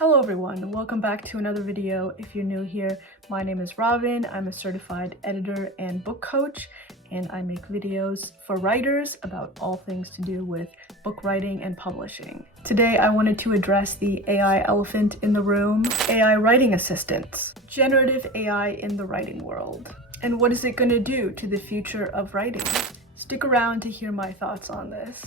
Hello everyone, welcome back to another video. If you're new here, my name is Robin. I'm a certified editor and book coach, and I make videos for writers about all things to do with book writing and publishing. Today I wanted to address the AI elephant in the room, AI writing assistants, generative AI in the writing world. And what is it going to do to the future of writing? Stick around to hear my thoughts on this.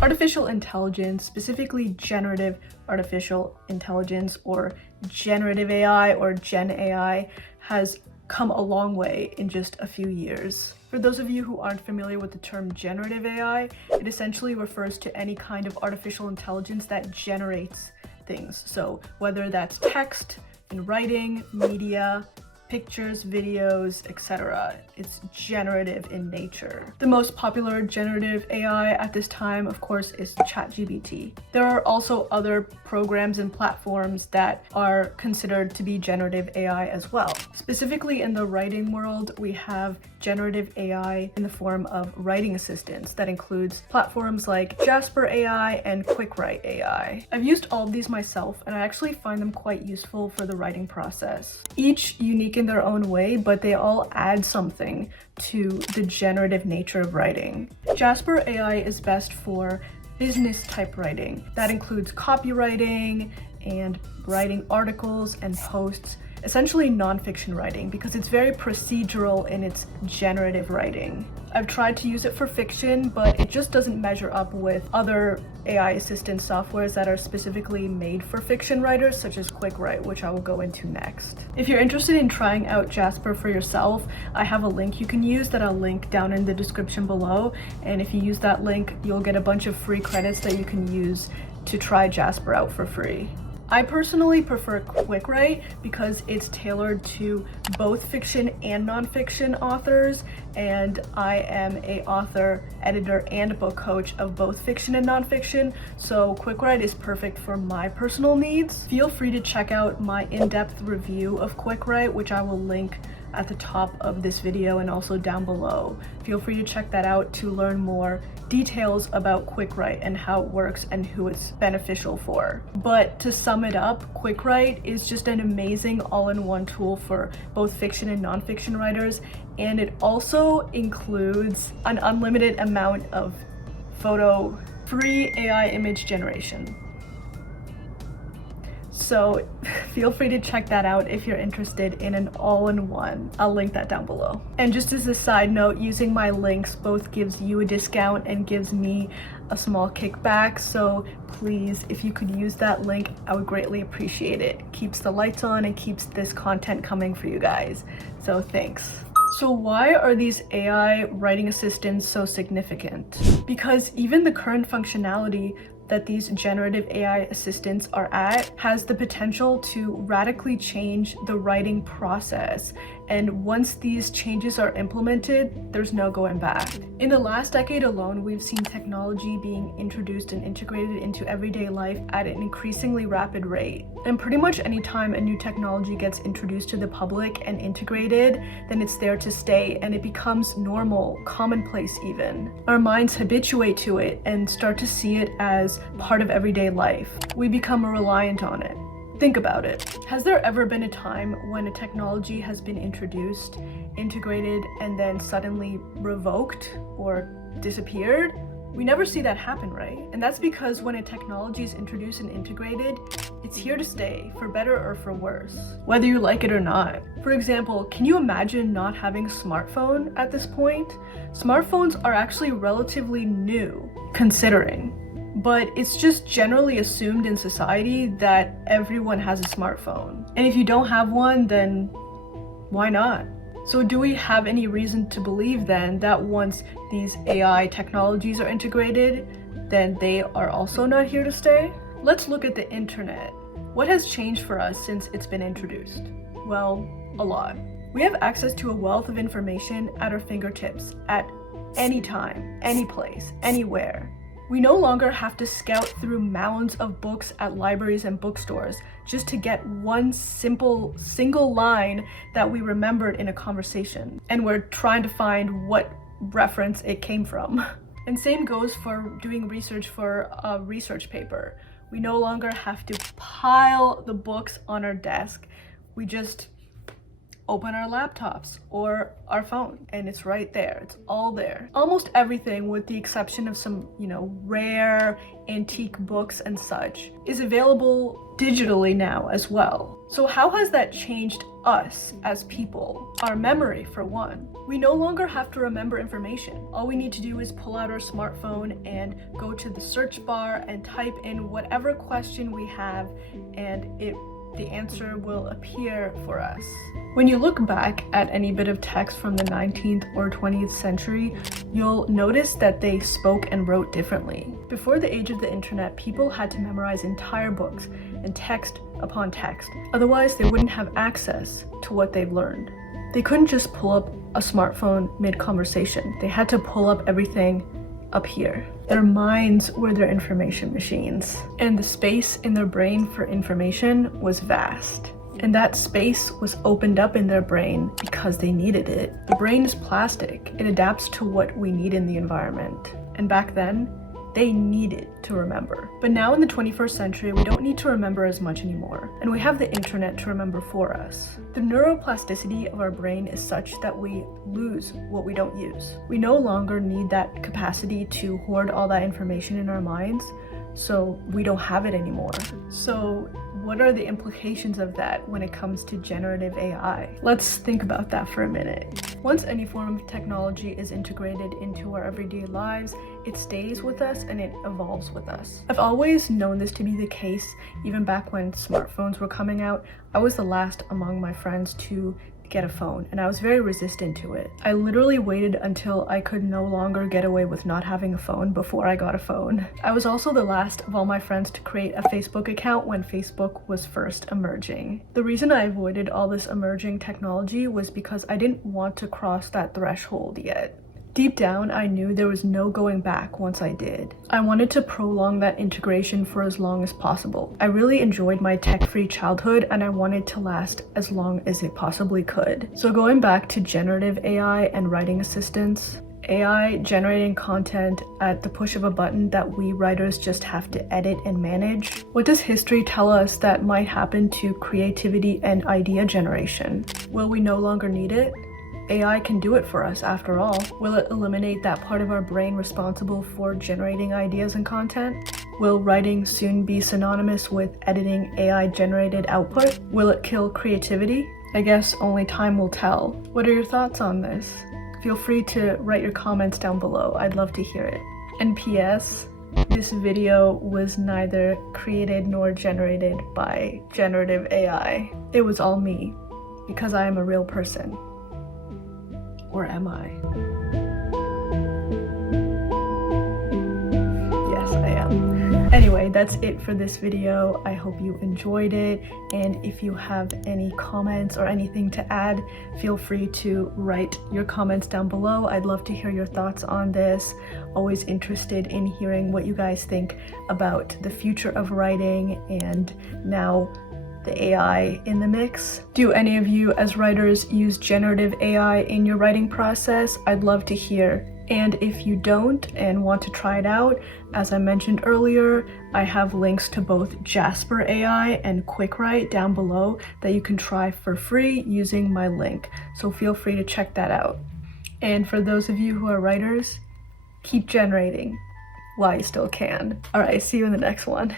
Artificial intelligence, specifically generative artificial intelligence or generative AI or Gen AI, has come a long way in just a few years. For those of you who aren't familiar with the term generative AI, it essentially refers to any kind of artificial intelligence that generates things. So whether that's text, in writing, media, pictures, videos, etc. It's generative in nature. The most popular generative AI at this time, of course, is ChatGPT. There are also other programs and platforms that are considered to be generative AI as well. Specifically in the writing world, we have generative AI in the form of writing assistants that includes platforms like JASPER AI and QuickWrite AI. I've used all of these myself, and I actually find them quite useful for the writing process. Each unique in their own way, but they all add something to the generative nature of writing. JASPER AI is best for business type writing. That includes copywriting and writing articles and posts, essentially nonfiction writing, because it's very procedural in its generative writing. I've tried to use it for fiction, but it just doesn't measure up with other AI assistant softwares that are specifically made for fiction writers, such as QuickWrite, which I will go into next. If you're interested in trying out JASPER for yourself, I have a link you can use that I'll link down in the description below. And if you use that link, you'll get a bunch of free credits that you can use to try JASPER out for free. I personally prefer QuickWrite because it's tailored to both fiction and nonfiction authors, and I am an author, editor, and book coach of both fiction and nonfiction, so QuickWrite is perfect for my personal needs. Feel free to check out my in-depth review of QuickWrite, which I will link at the top of this video and also down below. Feel free to check that out to learn more details about QuickWrite and how it works and who it's beneficial for. But to sum it up, QuickWrite is just an amazing all-in-one tool for both fiction and nonfiction writers, and it also includes an unlimited amount of free AI image generation. So feel free to check that out if you're interested in an all-in-one. I'll link that down below. And just as a side note, using my links both gives you a discount and gives me a small kickback. So please, if you could use that link, I would greatly appreciate it. Keeps the lights on and keeps this content coming for you guys. So thanks. So why are these AI writing assistants so significant? Because even the current functionality that these generative AI assistants are at has the potential to radically change the writing process. And once these changes are implemented, there's no going back. In the last decade alone, we've seen technology being introduced and integrated into everyday life at an increasingly rapid rate. And pretty much any time a new technology gets introduced to the public and integrated, then it's there to stay and it becomes normal, commonplace even. Our minds habituate to it and start to see it as part of everyday life. We become reliant on it. Think about it. Has there ever been a time when a technology has been introduced, integrated, and then suddenly revoked or disappeared? We never see that happen, right? And that's because when a technology is introduced and integrated, it's here to stay, for better or for worse, whether you like it or not. For example, can you imagine not having a smartphone at this point? Smartphones are actually relatively new, considering. But it's just generally assumed in society that everyone has a smartphone. And if you don't have one, then why not? So do we have any reason to believe then that once these AI technologies are integrated, then they are also not here to stay? Let's look at the internet. What has changed for us since it's been introduced? Well, a lot. We have access to a wealth of information at our fingertips at any time, any place, anywhere. We no longer have to scout through mounds of books at libraries and bookstores just to get one single line that we remembered in a conversation, and we're trying to find what reference it came from. And same goes for doing research for a research paper. We no longer have to pile the books on our desk. We just open our laptops or our phone and it's right there. It's all there. Almost everything, with the exception of some, rare antique books and such, is available digitally now as well. So how has that changed us as people? Our memory, for one. We no longer have to remember information. All we need to do is pull out our smartphone and go to the search bar and type in whatever question we have, and the answer will appear for us. When you look back at any bit of text from the 19th or 20th century, you'll notice that they spoke and wrote differently. Before the age of the internet, people had to memorize entire books and text upon text. Otherwise, they wouldn't have access to what they've learned. They couldn't just pull up a smartphone mid-conversation. They had to pull up everything up here. Their minds were their information machines, and the space in their brain for information was vast. And that space was opened up in their brain because they needed it. The brain is plastic. It adapts to what we need in the environment. And back then, they needed to remember. But now in the 21st century, we don't need to remember as much anymore, and we have the internet to remember for us. The neuroplasticity of our brain is such that we lose what we don't use. We no longer need that capacity to hoard all that information in our minds, so we don't have it anymore. So what are the implications of that when it comes to generative AI? Let's think about that for a minute. Once any form of technology is integrated into our everyday lives, it stays with us and it evolves with us. I've always known this to be the case. Even back when smartphones were coming out, I was the last among my friends to get a phone, and I was very resistant to it. I literally waited until I could no longer get away with not having a phone before I got a phone. I was also the last of all my friends to create a Facebook account when Facebook was first emerging. The reason I avoided all this emerging technology was because I didn't want to cross that threshold yet. Deep down, I knew there was no going back once I did. I wanted to prolong that integration for as long as possible. I really enjoyed my tech-free childhood, and I wanted to last as long as it possibly could. So going back to generative AI and writing assistants, AI generating content at the push of a button that we writers just have to edit and manage. What does history tell us that might happen to creativity and idea generation? Will we no longer need it? AI can do it for us after all. Will it eliminate that part of our brain responsible for generating ideas and content? Will writing soon be synonymous with editing AI-generated output? Will it kill creativity? I guess only time will tell. What are your thoughts on this? Feel free to write your comments down below. I'd love to hear it. And P.S. this video was neither created nor generated by generative AI. It was all me, because I am a real person. Or am I? Yes, I am. Anyway, that's it for this video. I hope you enjoyed it, and if you have any comments or anything to add, feel free to write your comments down below. I'd love to hear your thoughts on this. Always interested in hearing what you guys think about the future of writing and now the AI in the mix. Do any of you as writers use generative AI in your writing process? I'd love to hear. And if you don't and want to try it out, as I mentioned earlier, I have links to both JASPER AI and QuickWrite down below that you can try for free using my link. So feel free to check that out. And for those of you who are writers, keep generating while you still can. All right, see you in the next one.